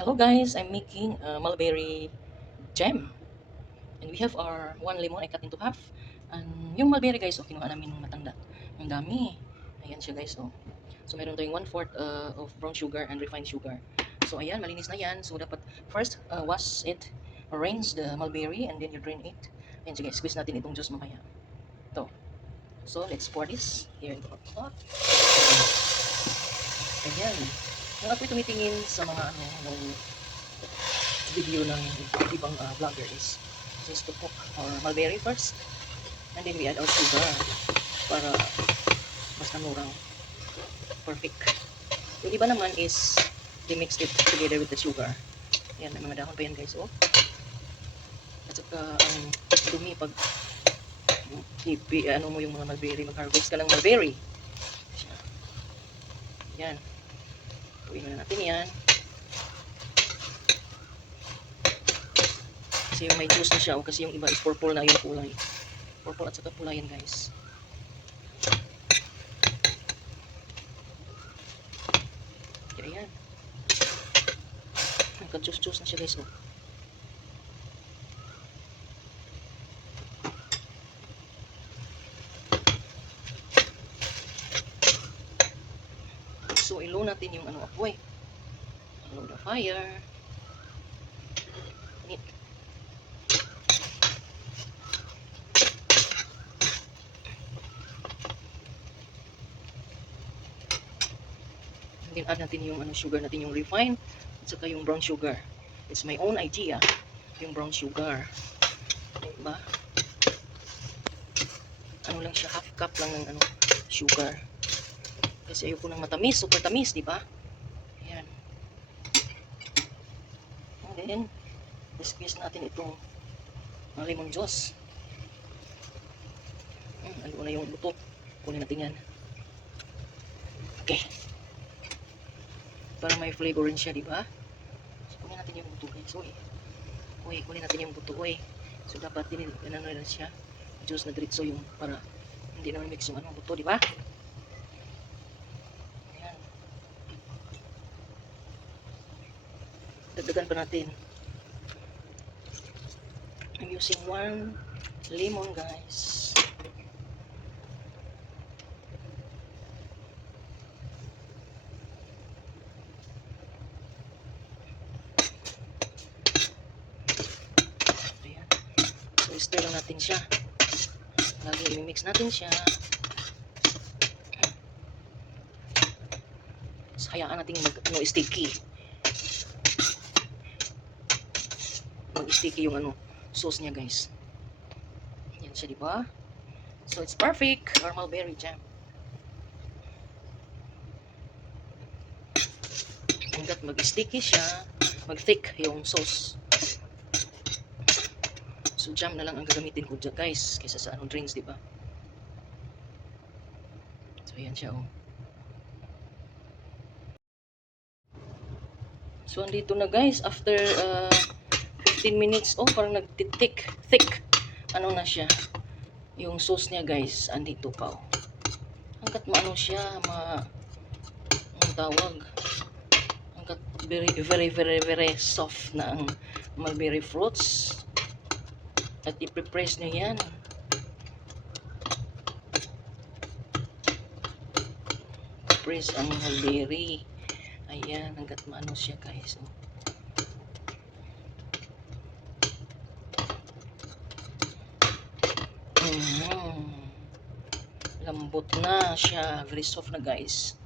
Hello guys, I'm making mulberry jam. And we have our one lemon I cut into half. And yung mulberry guys, kinuha namin ng matanda. Ang dami. Ayan siya guys, oh. So meron tayong 1/4 of brown sugar and refined sugar. So ayan, malinis na yan. So dapat first wash it, rinse the mulberry and then you drain it. Ayan siya guys, squeeze natin itong juice mamaya. Ito. So let's pour this here into our pot. Ayan. Yung ako'y tumitingin sa mga ng video ng ibang vlogger is just to cook our mulberry first and then we add our sugar para mas namurang perfect. Yung iba naman is they mix it together with the sugar. Yan, may mga dahon pa yan guys, oh. At saka ang dumi pag ano mo yung mga mulberry, mag-harvest ka ng mulberry. Yan. Tuwin na natin yan. Kasi yung may juice na siya, kasi yung iba is purple na yung kulay. Purple at saka pula yan guys. Kaya yan. Nagka-juice-juice na siya guys, oh. So, ilo natin yung apoy. Low the fire. Init. And then add natin yung sugar natin, yung refined at saka yung brown sugar. It's my own idea, yung brown sugar. Diba? Ano lang siya, half cup lang ng sugar. Kasi ayoko ng matamis, super tamis, di ba? Ayan. And then, squeeze natin itong lemon juice. Ano na yung buto. Kunin natin yan. Okay. Para may flavor rin siya, di ba? So, kunin natin yung buto, guys. Uy, kunin natin yung buto, uy. So, dapat din, ano na siya. Juice na diretso yung para hindi naman mix yung buto, di ba? Dagdagan pa natin. I'm using 1 lemon guys. Ayan. So stir lang natin siya. Lagi i-mix natin siya. So, hayaan natin sticky. Mag-sticky yung sauce niya guys. Yan siya, di ba? So it's perfect, our mulberry jam. Hanggat mag-sticky siya, mag-thick yung sauce. So jam na lang ang gagamitin ko guys, kaysa sa drinks, di ba? So yan siya, oh. So andito na guys, after 15 minutes, oh, parang nag-thick, na siya. Yung sauce niya guys, andito pa, oh. Hanggat maano siya, ang tawag, hanggat very soft na ang mulberry fruits. At i-press nyo yan. Press ang mulberry. Ayan, hanggat maano siya guys, oh. Lambot na siya, very soft na guys.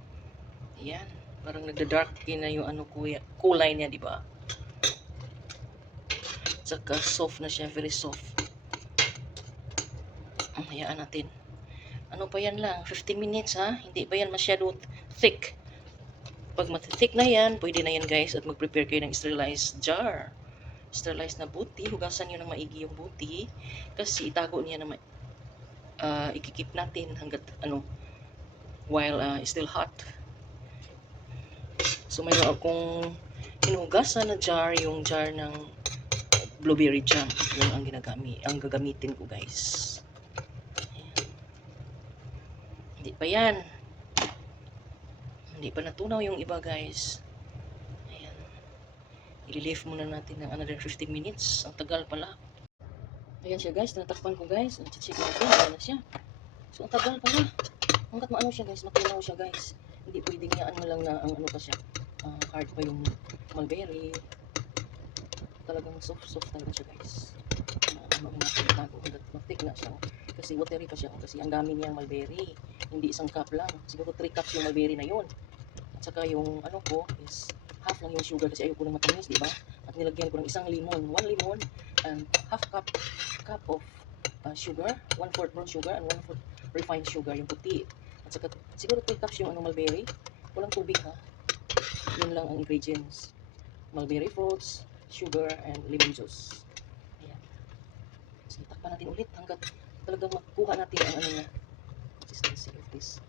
Ayan, parang nagda-dark na yung kulay niya, di ba? Saka soft na siya, very soft. Hayaan natin. Ano pa yan lang, 15 minutes ha? Hindi pa yan masyado thick. Pag matithick na yan, pwede na yan guys, at mag-prepare kayo ng sterilized jar. Sterilized na buti, hugasan nyo ng maigi yung buti, kasi itago niya na ikikip natin hanggat while still hot. So mayroon akong hinugasan na jar, yung jar ng blueberry jam. Yun ang gagamitin ko guys. Hindi pa yan. Hindi pa natunaw yung iba guys. Ayan. I-leave muna natin ng another 15 minutes. Ang tagal pala. Ayan siya guys, tinatakpan ko guys. Check natin, ayan na siya. So ang tagal pala. Hanggat maano siya guys, matunaw siya guys. Hindi pwedeng yaan mo lang na ang ano pa siya. Hard pa yung mulberry. Talagang soft talaga siya guys. Ano natin itago hanggat matik na siya. Kasi watery pa siya. Kasi ang dami niyang mulberry. Hindi isang cup lang. Siguro 3 cups yung mulberry na yun. At saka yung ano ko is half lang yung sugar kasi ayoko ng matamis, di ba? At nilagyan ko ng isang limon. 1 limon and half cup of sugar. 1/4 brown sugar and 1/4 refined sugar yung puti. At saka siguro 3 cups yung ano mulberry. Walang tubig ha. Yun lang ang ingredients. Mulberry fruits, sugar, and lemon juice. Ayan. So, takpan natin ulit hanggat talagang makuha natin ang ano niya. Consistency of this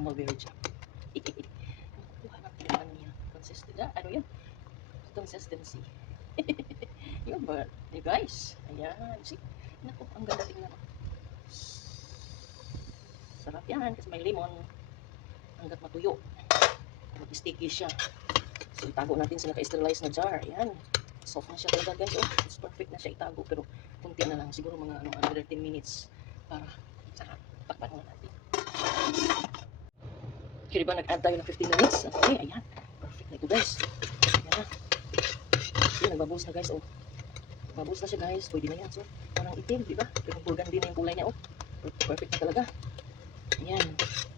mulberry jam. Makuha natin ang ano niya. Ano yun? Consistency. Yun ba? You guys. Ayan. See? Naku, ang ganda tingnan. Sarap yan kasi may lemon. Hanggat matuyo. Mag-sticky siya. So, itago natin sa naka-sterilize na jar. Ayan. Soft na siya talaga guys. Oh, it's perfect na siya itago. Pero, kunti na lang. Siguro mga another 10 minutes para sarap. Takpan muna natin. Okay, diba nag-add tayo ng 15 minutes? Okay, ayan. Perfect na ito guys. Ayan na. Ayan, nagbabos na guys. Oh. Nagbabos na siya guys. Pwede na yan. So, parang itim, diba? Pero burgundy na yung kulay niya. Oh. Perfect na talaga. Ayan.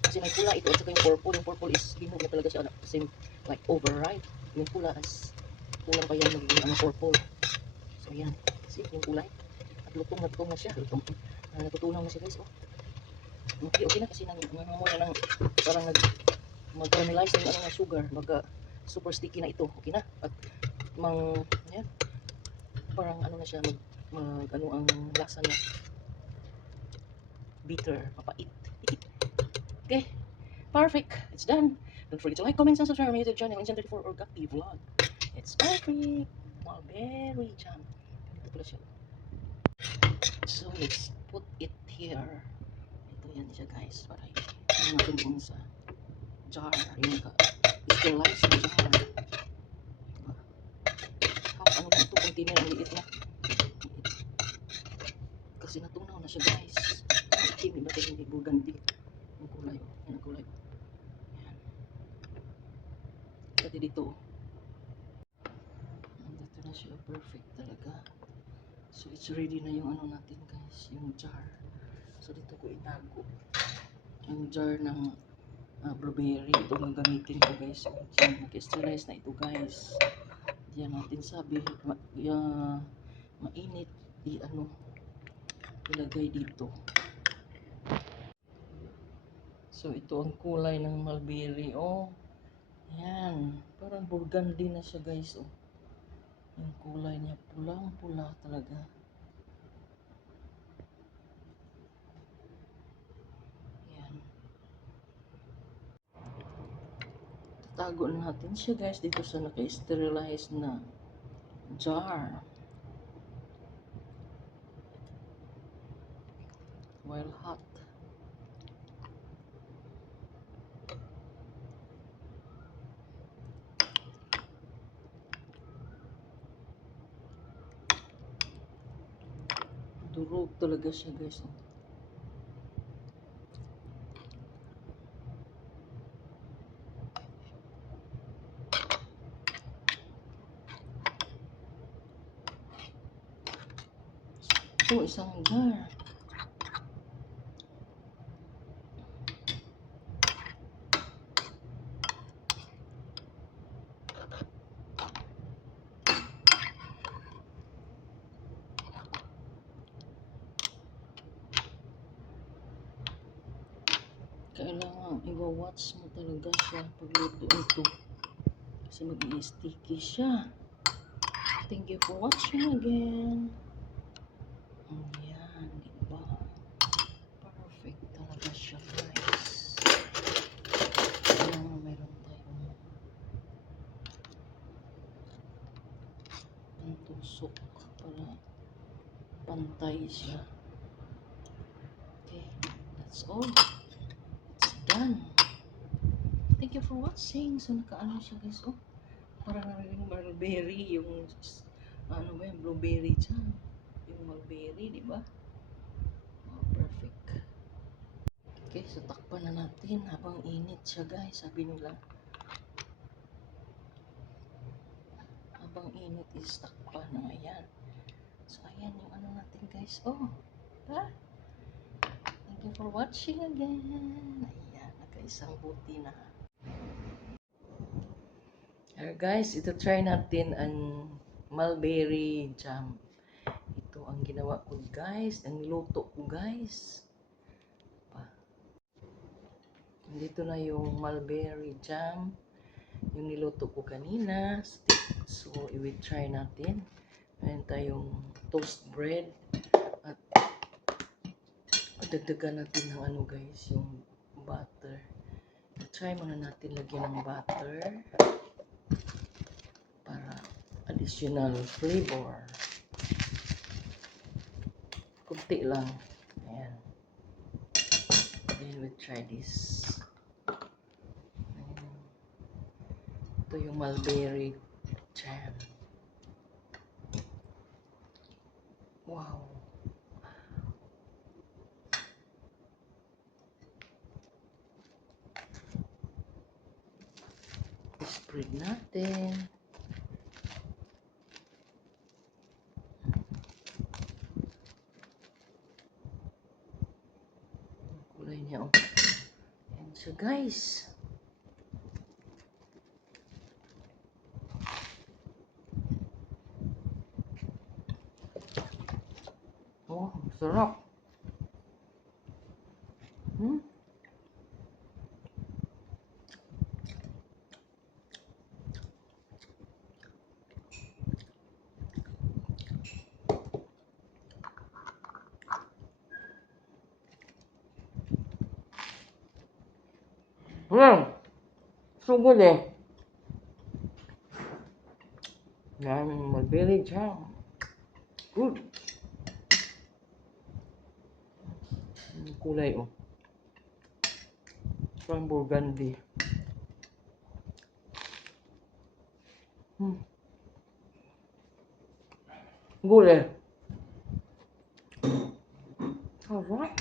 Kasi may pula ito at saka yung purple. Yung purple is hinog na talaga siya. Kasi like overripe. Yung pula is kulang pa yan magiging purple. So ayan. See yung kulay. At lutong na siya. Lutong. Natutunaw na siya guys. Oh. Okay na kasi nangamoy na ng parang mag-caramelize ng ano na sugar. Super sticky na ito. Okay na. At ayan. Parang ano na siya ano ang lasa niya. Bitter. Mapait. Okay. Perfect. It's done. Don't forget to like, comment, and subscribe to my YouTube channel, Insan34 or Gapi Vlog. It's perfect. Mulberry jam. Ito pala siya. So, let's put it here. Ito yan siya guys. Para yung natin dun sa jar. Yung naka-sterilize na jar. Diba? Ano ba ito? Container ang liit na. Kasi natunaw na siya guys. Itim. Iba tayo hindi burgundy. Yung kulay. Yan ang kulay. Pati dito. Dito na siya. Perfect talaga. So, it's ready na yung ano natin guys. Yung jar. So, dito ko itago. Yung jar ng blueberry. Ito ang gamitin ko guys. So, naka-sterilize na ito guys. Diyan natin sabi. Mainit. Ilagay dito. So, ito ang kulay ng mulberry. Oh. Ayan. Parang burgundy na siya guys. Oh. Yung kulay niya pulang-pula talaga. Ayan. Tatago natin siya guys dito sa naka-sterilize na jar. While hot. Durog talaga siya guys. Oh. So, isang jar. Kailangan i-watch mo talaga siya pagluto ito. Kasi mag-i-sticky siya. Thank you for watching again. Ayan, diba? Perfect talaga siya guys. Meron tayong pantusok para pantay siya. Okay, that's all. It's done. Thank you for watching. So, nakaano siya guys. Oh, Parang narinig mulberry, yung ano ba yung blueberry dyan. Yung mulberry, di ba? Oh, perfect. Okay, so takpan na natin habang init siya guys. Sabi nila, habang init is takpan na. Ayan. So, ayan yung ano natin guys. Oh, diba? Thank you for watching again. Ayan, nagkaisang buti na. Guys, ito try natin ang mulberry jam. Ito ang ginawa ko guys. Ang niluto ko guys. Dito na yung mulberry jam. Yung niluto ko kanina. So, i-will try natin. Ayan tayong toast bread. At dagdagan natin ng ano guys, yung butter. Try muna natin lagyan ng butter. Para additional flavor. Kunti lang. Ayan. Then we'll try this. Ayan. Ito yung mulberry jam. Wow. Spread natin. Kulay niya oh. Ayan siya guys. Oh, sarap. Hmm? So good eh. Yan, mulberry jam. Good. Kulay oh. Parang burgundy. Good eh. Sarap.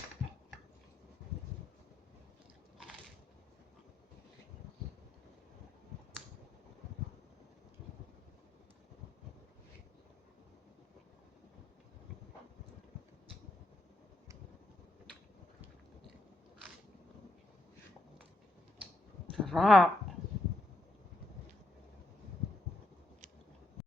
Sarap.